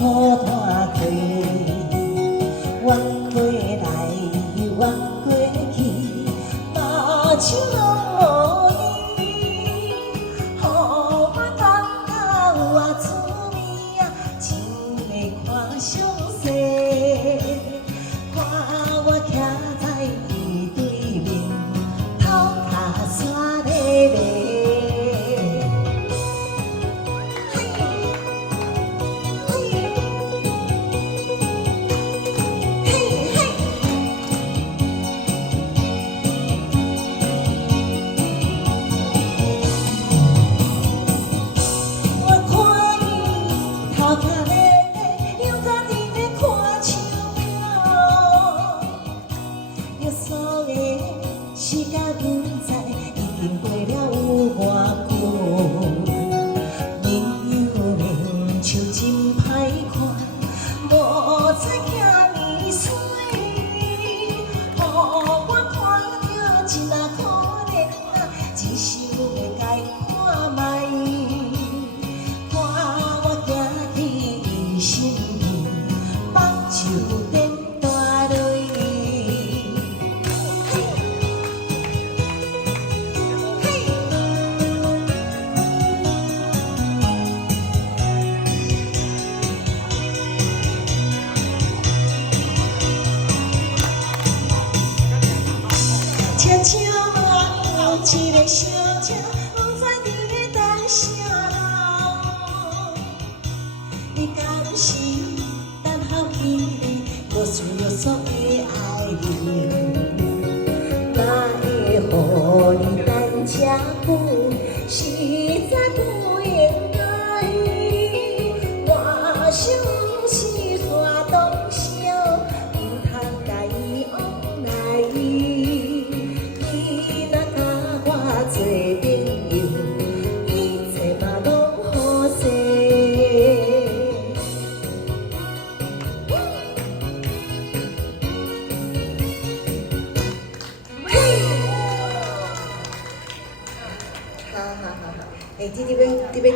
好拖开，弯过来，弯过去，目睭拢无你，予我感觉有啊滋味啊，真会看详细，看我徛在伊对面，头壳山咧咧。 时间不知已经过了有偌久，人有面像真歹看，无再行年岁，予我看着真啊可怜啊，一生要该看卖，看我行去伊身边，目睭变大泪。 悄悄啊，有一个小姐，不知伫咧等啥人。伊敢是等候起个，又思又索的爱人？哪会予你等这久？实在不应该。我想是煞当笑，唔通甲伊往来。 做朋友，一切嘛拢好势。嘿，好好好好，哎，这边。